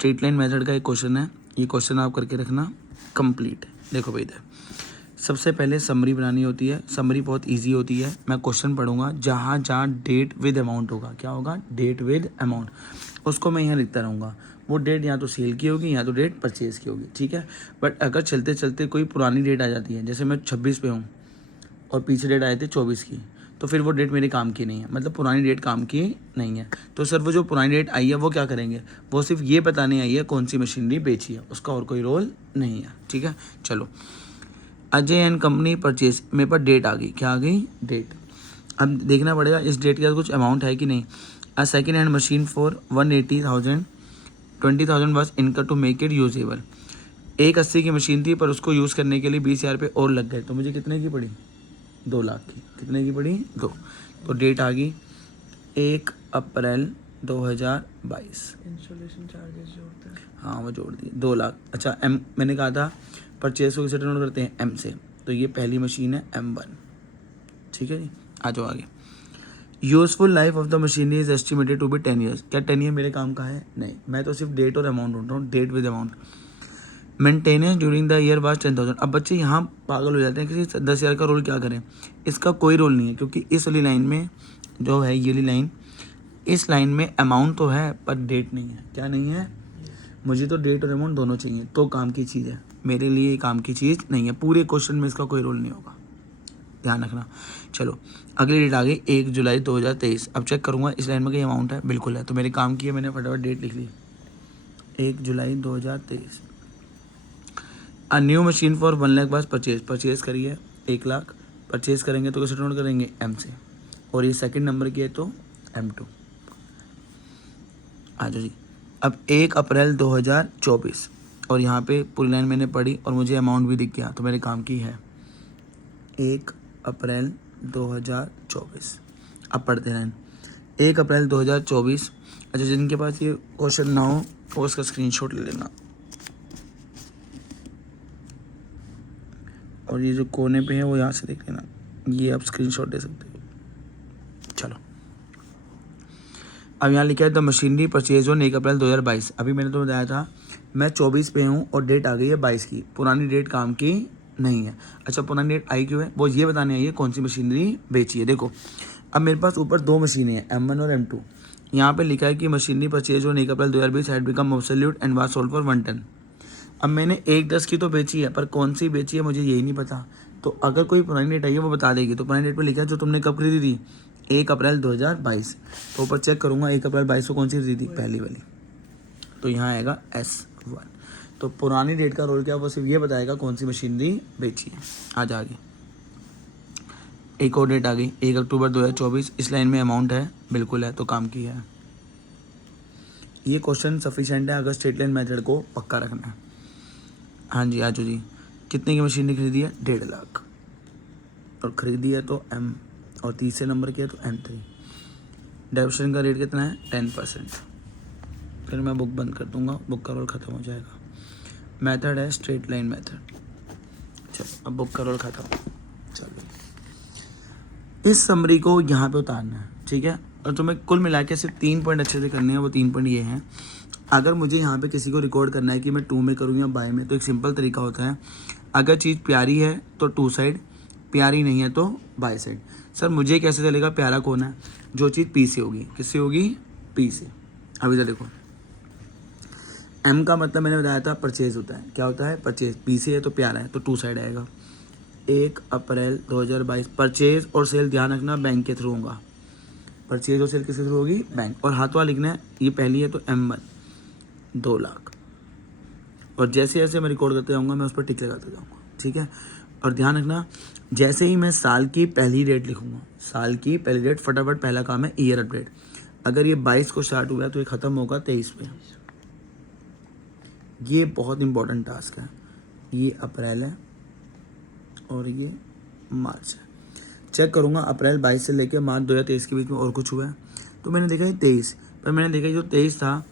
Straight line method का एक question है, ये क्वेश्चन आप करके रखना कंप्लीट। देखो भाई इधर सबसे पहले समरी बनानी होती है। समरी बहुत इजी होती है। मैं क्वेश्चन पढ़ूंगा, जहाँ जहाँ डेट विद अमाउंट होगा, क्या होगा, डेट विद अमाउंट, उसको मैं यहाँ लिखता रहूँगा। वो डेट या तो सेल की होगी या तो डेट परचेज की होगी, ठीक है। बट अगर चलते चलते कोई पुरानी डेट आ जाती है, जैसे मैं 26 पे हूँ और पीछे डेट आए थे 24 की, तो फिर वो डेट मेरे काम की नहीं है, मतलब पुरानी डेट काम की नहीं है। तो सर वो जो पुरानी डेट आई है वो क्या करेंगे, वो सिर्फ ये बताने आई है कौन सी मशीनरी बेची है, उसका और कोई रोल नहीं है, ठीक है। चलो, अजय एंड कंपनी परचेज, मेरे पास डेट आ गई, क्या आ गई, डेट। अब देखना पड़ेगा इस डेट के साथ कुछ अमाउंट है कि नहीं। A second hand machine for 180,000 20,000 was income to make it usable. 180 की मशीन थी पर उसको यूज़ करने के लिए 20,000 रुपये और लग गए, तो मुझे कितने की पड़ी, 2 लाख की। कितने की पड़ी, 2। तो डेट आ गई 1 अप्रैल 2022। इंस्टॉलेशन चार्जेस जोड़ते हैं, हाँ वो जोड़ दिए, 2 लाख। अच्छा एम, मैंने कहा था परचेज को किसे डिनोट करते हैं, एम से, तो ये पहली मशीन है M1, ठीक है जी। आ जाओ आगे। Useful life of the machinery is estimated to be 10 years. क्या 10 ईयर मेरे काम का है, नहीं, मैं तो सिर्फ डेट और अमाउंट ढूंढ रहा हूँ, date with amount. Maintenance during the year was 10,000। अब बच्चे यहाँ पागल हो जाते हैं कि 10,000 का रोल क्या करें। इसका कोई रोल नहीं है, क्योंकि इस वाली लाइन में जो है, ये वाली लाइन, इस लाइन में अमाउंट तो है पर डेट नहीं है। क्या नहीं है, मुझे तो डेट और अमाउंट दोनों चाहिए, तो काम की चीज़ है, मेरे लिए काम की चीज़ नहीं है। पूरे क्वेश्चन में इसका कोई रोल नहीं होगा, ध्यान रखना। चलो अगली डेट आ गई 1 जुलाई 2023। अब चेक करूँगा इस लाइन में कोई अमाउंट है, बिल्कुल है, तो मेरे काम की है, मैंने फटाफट डेट लिख ली 1 जुलाई 2023। A new machine for 1 lakh was purchase करिए 1 लाख। परचेज करेंगे तो कैसे नोट करेंगे, एम से, और ये सेकंड नंबर की है तो M2। आ जाओ जी। अब 1 अप्रैल 2024 और यहाँ पे पूरी लाइन मैंने पढ़ी और मुझे अमाउंट भी दिख गया, तो मेरे काम की है 1 अप्रैल 2024। अब पढ़ते लाइन 1 अप्रैल 2024। अच्छा, जिनके पास ये क्वेश्चन ना हो वो उसका स्क्रीनशॉट ले लेना, और ये जो कोने पे है वो यहाँ से देख लेना, ये आप स्क्रीनशॉट दे सकते हो। चलो अब यहाँ लिखा है द मशीनरी परचेज ऑन 1 अप्रैल 2022। अभी मैंने तो बताया था मैं 24 पे हूँ और डेट आ गई है 22 की, पुरानी डेट काम की नहीं है। अच्छा पुरानी डेट आई क्यों है, वो ये बताने आई है कौन सी मशीनरी बेची है। देखो अब मेरे पास ऊपर 2 मशीनें हैं, M1 और M2। यहाँ पे लिखा है कि machinery purchase on 1 April 2020 had become obsolete and was sold for 1 ton. अब मैंने 1/10 की तो बेची है, पर कौन सी बेची है मुझे यही नहीं पता। तो अगर कोई पुरानी डेट आई है वो बता देगी। तो पुरानी डेट पे लिखा है जो तुमने कब खरीदी थी, 1 अप्रैल 2022। तो ऊपर चेक करूँगा 1 अप्रैल 22 को कौन सी खरीदी थी, पहली वाली, तो यहाँ आएगा S1। तो पुरानी डेट का रोल क्या, वो सिर्फ ये बताएगा कौन सी मशीनरी बेची है। आज आगे एक और डेट आ गई 1 अक्टूबर 2024। इस लाइन में अमाउंट है, बिल्कुल है, तो काम की है। ये क्वेश्चन सफिशेंट है अगर स्ट्रेट लाइन मेथड को पक्का रखना है। हाँ जी, आजो जी, कितने की मशीनरी खरीदी है, 1.5 लाख, और ख़रीदी है तो M, और तीसरे नंबर की है तो M3। डेबिशन का रेट कितना है, 10%। फिर मैं बुक बंद कर दूंगा, बुक का रोल ख़त्म हो जाएगा। मेथड है स्ट्रेट लाइन मेथड। चलो अब बुक का रोल ख़त्म। चलो इस समरी को यहाँ पे उतारना है, ठीक है। और तुम्हें कुल मिला के सिर्फ 3 पॉइंट अच्छे से करने हैं। वो 3 पॉइंट ये हैं, अगर मुझे यहाँ पे किसी को रिकॉर्ड करना है कि मैं 2 में करूँ या बाय में, तो एक सिंपल तरीका होता है, अगर चीज़ प्यारी है तो 2 साइड, प्यारी नहीं है तो बाय साइड। सर मुझे कैसे चलेगा प्यारा कौन है, जो चीज़ P से होगी, किससे होगी, P से। अब इधर देखो M का मतलब मैंने बताया था परचेज होता है, क्या होता है, परचेज। P से है तो प्यारा है, तो 2 साइड आएगा। 1 अप्रैल 2022 परचेज और सेल, ध्यान रखना बैंक के थ्रू होगा, परचेज और सेल किसके थ्रू होगी, बैंक। और हाथों लिखना है, ये पहली है तो M1 2 लाख, और जैसे जैसे मैं रिकॉर्ड करते जाऊँगा मैं उस पर टिक लगाते जाऊँगा, ठीक है। और ध्यान रखना जैसे ही मैं साल की पहली डेट लिखूँगा, साल की पहली डेट, फटाफट पहला काम है ईयर अपडेट। अगर ये 22 को स्टार्ट हुआ तो ये ख़त्म होगा 23 पे। ये बहुत इंपॉर्टेंट टास्क है। ये अप्रैल है और ये मार्च है। चेक करूँगा अप्रैल 22 से लेकर मार्च 2023 के बीच में और कुछ हुआ है, तो मैंने देखा ये 23, पर मैंने देखा जो 23 था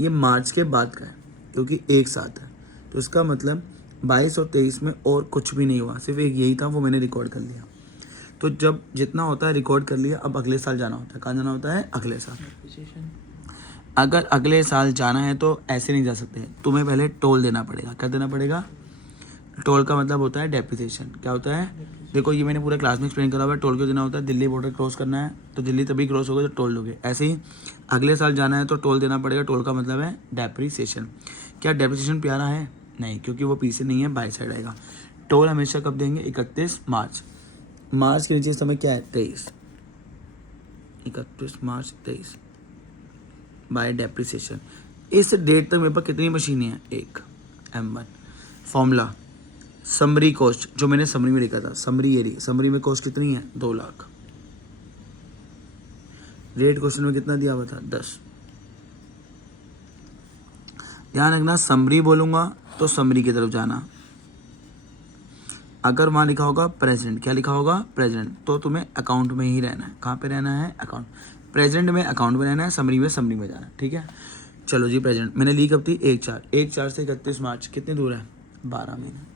ये मार्च के बाद का है, क्योंकि एक साथ है। तो इसका मतलब 22 और 23 में और कुछ भी नहीं हुआ, सिर्फ एक यही था, वो मैंने रिकॉर्ड कर लिया। तो जब जितना होता है रिकॉर्ड कर लिया, अब अगले साल जाना होता है, कहाँ जाना होता है, अगले साल। अगर अगले साल जाना है तो ऐसे नहीं जा सकते, तुम्हें पहले टोल देना पड़ेगा। क्या देना पड़ेगा? टोल का मतलब होता है डेप्रिसिएशन। क्या होता है? देखो ये मैंने पूरा क्लास में एक्सप्लेन करा हुआ है। टोल क्यों देना होता है? दिल्ली बॉर्डर क्रॉस करना है तो दिल्ली तभी क्रॉस होगा जब टोल दोगे। ऐसे ही अगले साल जाना है तो टोल देना पड़ेगा। टोल का मतलब है डेप्रिसिएशन। क्या डेप्रिसिएशन प्यारा है? नहीं, क्योंकि वो पीछे नहीं है, बाई साइड आएगा। टोल हमेशा कब देंगे? 31 मार्च। मार्च के नीचे समय क्या है? 23। 31 मार्च 23 बाय डेप्रिसिएशन। इस डेट तक मेरे पास कितनी मशीनें हैं? एक। M1 फॉर्मूला समरी कॉस्ट, जो मैंने समरी में लिखा था, समरी एरिया, समरी में कॉस्ट कितनी है? 2 लाख। रेट क्वेश्चन में कितना दिया हुआ था? 10। ध्यान रखना, समरी बोलूंगा तो समरी की तरफ जाना। अगर वहाँ लिखा होगा प्रेजेंट, क्या लिखा होगा? प्रेजेंट, तो तुम्हें अकाउंट में ही रहना है। कहाँ पे रहना है? अकाउंट। प्रेजेंट में अकाउंट में रहना है, समरी में जाना है। ठीक है, चलो जी। प्रेजेंट मैंने ली कब थी? 1/4 से 31 मार्च कितनी दूर है? 12 महीने।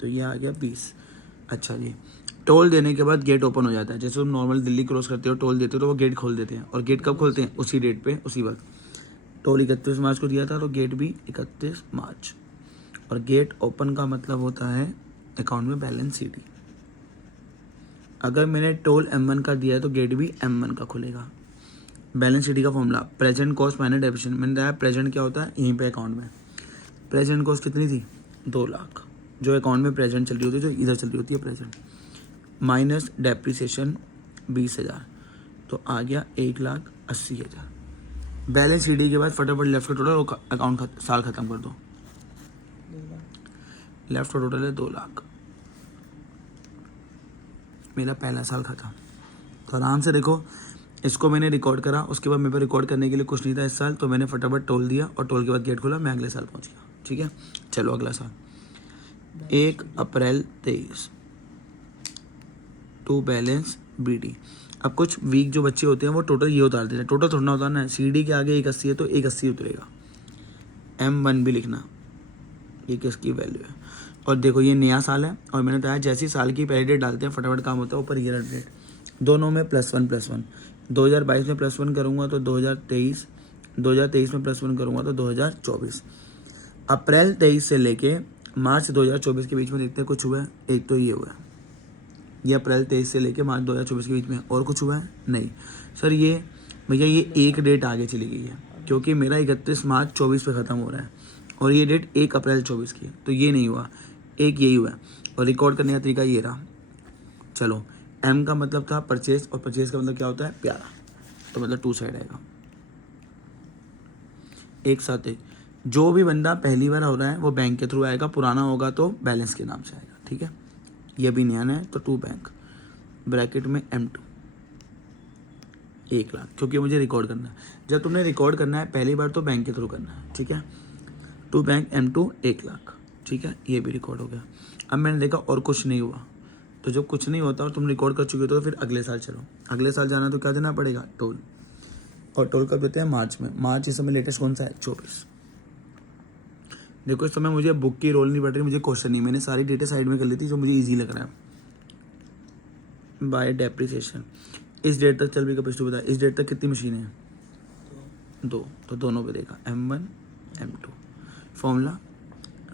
तो ये आ गया 20। अच्छा जी, टोल देने के बाद गेट ओपन हो जाता है। जैसे तुम नॉर्मल दिल्ली क्रॉस करते हो, टोल देते हो तो वो गेट खोल देते हैं। और गेट कब खोलते हैं? उसी डेट पे, उसी वक्त। टोल 31 मार्च को दिया था तो गेट भी 31 मार्च। और गेट ओपन का मतलब होता है अकाउंट में बैलेंस सीडी। अगर मैंने टोल M1 का दिया है तो गेट भी M1 का खुलेगा। बैलेंस सीडी का formula present cost minus depreciation. मैंने बताया प्रेजेंट क्या होता है? यहीं पे अकाउंट में प्रेजेंट कॉस्ट कितनी थी? 2 लाख, जो अकाउंट में प्रेजेंट चल रही होती है, जो इधर चल रही होती है प्रेजेंट, माइनस डेप्रिसिएशन 20,000, तो आ गया 1,80,000। बैलेंस सीडी के बाद फटाफट लेफ्ट का टोटल और अकाउंट साल खत्म कर दो। 2 लाख। लेफ्ट का टोटल है 2 लाख। मेरा पहला साल खत्म। तो आराम से देखो, इसको मैंने रिकॉर्ड करा, उसके बाद मेरे पास रिकॉर्ड करने के लिए कुछ नहीं था इस साल, तो मैंने फटाफट टोल दिया और टोल के बाद गेट खोला, मैं अगले साल पहुंच गया। ठीक है, चलो अगला साल 1 अप्रैल 23 टू बैलेंस BD। अब कुछ वीक जो बच्चे होते हैं वो टोटल ये उतार देते हैं। टोटल थोड़ा ना उतारना है, CD के आगे 180 है तो 180 उतरेगा। M1 भी लिखना, ये किसकी वैल्यू है। और देखो ये नया साल है और मैंने बताया जैसी साल की पहली डेट डालते हैं फटाफट काम होता है, ऊपर ईयर डेट दोनों में +1 2022 में +1 करूँगा तो 2023 में +1 करूँगा तो 2024। अप्रैल 23 से लेके मार्च 2024 के बीच में देखते हैं कुछ हुआ है? एक तो ये हुआ है, ये अप्रैल 23 से लेके मार्च 2024 के बीच में। और कुछ हुआ है? नहीं सर। ये भैया ये एक डेट आगे चली गई है, क्योंकि मेरा 31 मार्च 24 पे ख़त्म हो रहा है और ये डेट 1 अप्रैल 24 की है, तो ये नहीं हुआ, एक यही हुआ है। और रिकॉर्ड करने का तरीका ये रहा। चलो, M का मतलब था परचेज, और परचेज का मतलब क्या होता है? प्यारा, तो मतलब 2 साइड आएगा। एक साथ एक, जो भी बंदा पहली बार हो रहा है वो बैंक के थ्रू आएगा, पुराना होगा तो बैलेंस के नाम से आएगा। ठीक है, ये भी नया है तो 2 बैंक ब्रैकेट में M2 1 लाख, क्योंकि मुझे रिकॉर्ड करना है। जब तुमने रिकॉर्ड करना है पहली बार तो बैंक के थ्रू करना है। ठीक है, 2 बैंक M2 1 लाख। ठीक है, ये भी रिकॉर्ड हो गया। अब मैंने देखा और कुछ नहीं हुआ, तो जब कुछ नहीं होता और तुम रिकॉर्ड कर चुके हो तो फिर अगले साल चलो। अगले साल जाना तो क्या देना पड़ेगा? टोल। और टोल कब देते हैं? मार्च में। मार्च इस समय लेटेस्ट कौन सा है? 24। देखो इस समय मुझे बुक की रोल नहीं पड़ रही, मुझे क्वेश्चन नहीं, मैंने सारी डेटा साइड में कर ली थी जो मुझे ईजी लग रहा है। बाय डेप्रिसिएशन इस डेट तक चल भी का पिछले बताया, इस डेट तक कितनी मशीनें हैं? 2, तो दोनों पे देखा M1 M2। Formula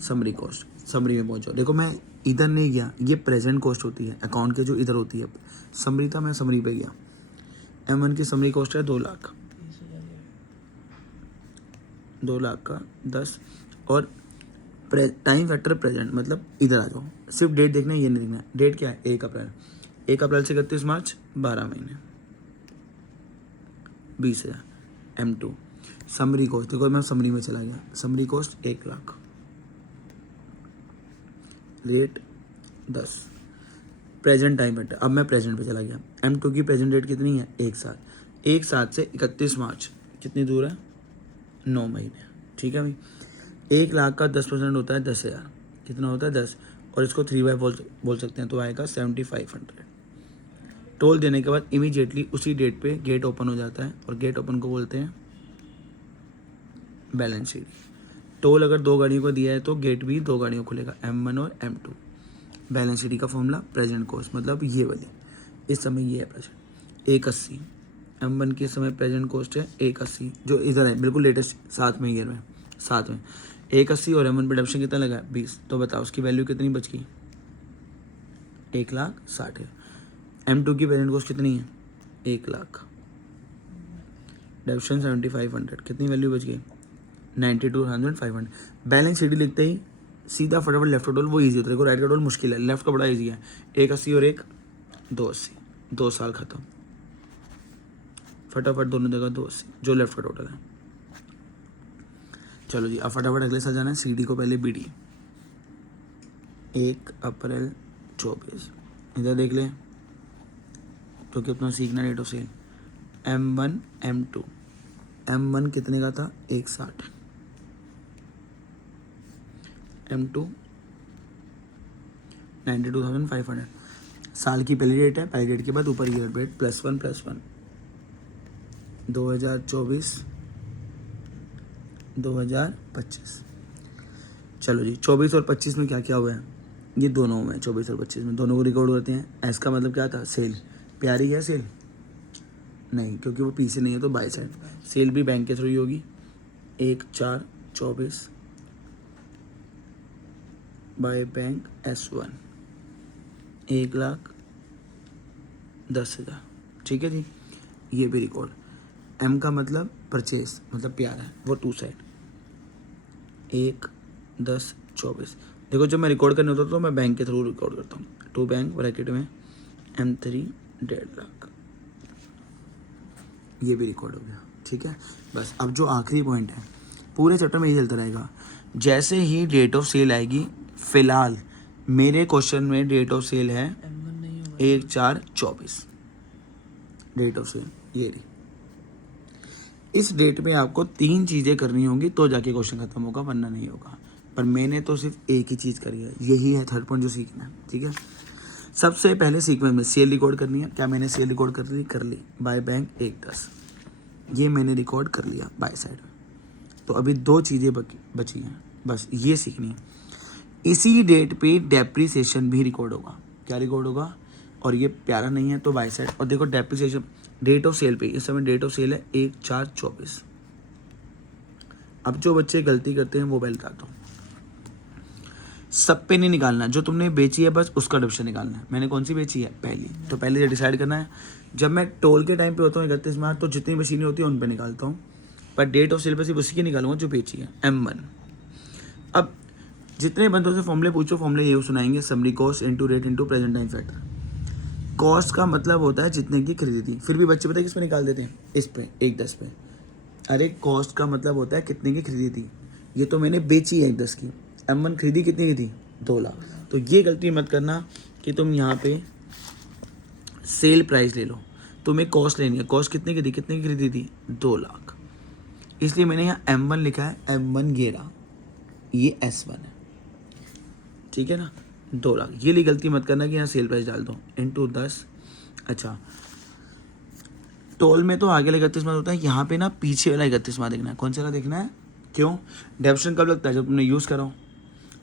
summary cost, summary में पहुंचो। देखो मैं इधर नहीं गया, ये प्रेजेंट कॉस्ट होती है अकाउंट के जो इधर होती है। समरी था, मैं समरी पे गया। M1 की समरी कॉस्ट है 2 लाख, 2 लाख का 10। और टाइम फैक्टर प्रेजेंट, मतलब इधर आ जाओ, सिर्फ डेट देखना है, ये नहीं देखना है। डेट क्या है? 1 अप्रैल। 1 अप्रैल से 31 मार्च 12 महीने, 20,000। M2 समरी कॉस्ट, देखो मैं समरी में चला गया, summary cost 1 lakh, rate 10, present time factor. अब मैं प्रेजेंट पे चला गया। M2 की प्रेजेंट डेट कितनी है? 1 साल। 1 साल से 31 मार्च कितनी दूर है? 9 महीने। ठीक है भाई, 1 लाख का 10% होता है 10,000। कितना होता है? 10। और इसको 3/5 बोल सकते हैं, तो आएगा 7,500। टोल देने के बाद इमीडिएटली उसी डेट पे गेट ओपन हो जाता है, और गेट ओपन को बोलते हैं बैलेंस शीट। टोल अगर 2 गाड़ियों को दिया है तो गेट भी 2 गाड़ियों को खुलेगा, M1 और M2। बैलेंस शीट का फॉर्मूला प्रेजेंट कॉस्ट, मतलब ये वाली, इस समय ये है प्रेजेंट 180 M1 की इस समय प्रेजेंट कॉस्ट है 180, जो इधर है बिल्कुल लेटेस्ट 7वें ईयर में, 7वें 180, और M1 पे डिडक्शन कितना लगा है 20। तो बताओ उसकी वैल्यू कितनी बच गई, 1,60,000। M2 की प्रेजेंट कॉस्ट कितनी है 1 लाख, डिडक्शन 7500, कितनी वैल्यू बच गई 92,500। बैलेंस शीट लिखते ही सीधा फटाफट लेफ्ट का टोल वो ईजी होता है, देखो राइट का टोल मुश्किल है, लेफ्ट का बड़ा ईजी है। 180 और 280, 2 साल खत्म, फटाफट दोनों जगह 280 जो लेफ्ट का टोटल है। चलो जी अब फटाफट अगले साल जाना है, CD को पहले BD 1 अप्रैल 24, इधर देख ले क्योंकि अपना सीखना rate of cell. M1 M2, M1 कितने का था 160, M2 92,500। साल की पहली डेट है, पहली डेट के बाद ऊपर ईयर डेट +1 2024 2025। चलो जी 24 और 25 में क्या क्या हुआ है, ये दोनों हुए हैं 24 और 25 में, दोनों को रिकॉर्ड होते हैं। एस का मतलब क्या था सेल, प्यारी है सेल नहीं क्योंकि वो पीछे नहीं है तो बाई साइड, सेल भी बैंक के थ्रू ही होगी। 1/4/24 बाय बैंक S1 1,10,000, ठीक है जी, ये भी रिकॉर्ड। M का मतलब परचेस मतलब प्यार है, वो 2 साइड 1/10/24। देखो जब मैं रिकॉर्ड करने होता तो मैं बैंक के थ्रू रिकॉर्ड करता हूँ, 2 बैंक ब्रैकेट में M3 1.5 लाख, ये भी रिकॉर्ड हो गया, ठीक है। बस अब जो आखिरी पॉइंट है पूरे चैप्टर में ये चलता रहेगा, जैसे ही डेट ऑफ सेल आएगी, फिलहाल मेरे क्वेश्चन में डेट ऑफ सेल है M1 नहीं होगा। 1/4/24 डेट ऑफ सेल, ये रही। इस डेट में आपको 3 चीज़ें करनी होंगी तो जाके क्वेश्चन खत्म होगा, वरना नहीं होगा। पर मैंने तो सिर्फ एक ही चीज़ करी है, यही है थर्ड पॉइंट जो सीखना है, ठीक है। सबसे पहले सीक्वेंस में सेल रिकॉर्ड करनी है। क्या मैंने सेल रिकॉर्ड कर ली बाय बैंक 1/10, ये मैंने रिकॉर्ड कर लिया बाय साइड। तो अभी 2 चीज़ें बची हैं, बस ये सीखनी है। इसी डेट पे डेप्रिसिएशन भी रिकॉर्ड होगा। क्या रिकॉर्ड होगा, और ये प्यारा नहीं है तो बाय साइड। और देखो डेप्रिसिएशन डेट ऑफ सेल पे, इस समय डेट ऑफ सेल है 1/4/24। अब जो बच्चे गलती करते हैं वो मैं बताता हूँ, सब पे नहीं निकालना, जो तुमने बेची है बस उसका डिविजन निकालना है। मैंने कौन सी बेची है पहली, तो पहले ये डिसाइड करना है। जब मैं टोल के टाइम पे होता हूँ 31 मार्च, तो जितनी मशीनें होती है उन पे निकालता हूँ, पर डेट ऑफ सेल पे सिर्फ उसी की निकालूंगा जो बेची है M1। अब जितने बंदों से फॉर्मूले पूछो, फॉर्मूले ये सुनाएंगे, summary cost into rate into present time factor. Cost का मतलब होता है जितने की खरीदी थी, फिर भी बच्चे पता है किस पे निकाल देते हैं, इस पे 1/10 पे। अरे कॉस्ट का मतलब होता है कितने की खरीदी थी, ये तो मैंने बेची है 1/10 की, M1 खरीदी कितने की थी 2 लाख। तो ये गलती मत करना कि तुम यहाँ पे सेल प्राइस ले लो, तुम्हें कॉस्ट लेनी है। कॉस्ट कितने की थी, कितने की खरीदी थी 2 लाख, इसलिए मैंने यहाँ M1 लिखा है। M1 ये रहा, ये S1 है, ठीक है ना, 2 लाख। ये ली गलती मत करना कि यहाँ सेल प्राइस डाल दो इनटू 10। अच्छा टोल में तो आगे वाला 31 माह होता है, यहाँ पे ना पीछे वाला 31 माह देखना है। कौन सा वाला देखना है, क्यों, डेप्शन कब लगता है, जब तुमने यूज़ करो।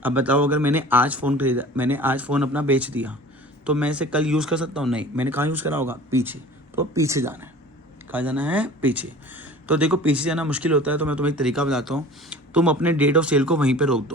अब बताओ अगर मैंने आज फ़ोन खरीदा, मैंने आज फ़ोन अपना बेच दिया, तो मैं इसे कल यूज़ कर सकता हूँ, नहीं। मैंने कहाँ यूज़ करा होगा, पीछे, तो पीछे जाना है। कहाँ जाना है, पीछे। तो देखो पीछे जाना मुश्किल होता है, तो मैं तुम्हें एक तरीका बताता हूँ, तुम अपने डेट ऑफ सेल को वहीं पर रोक दो।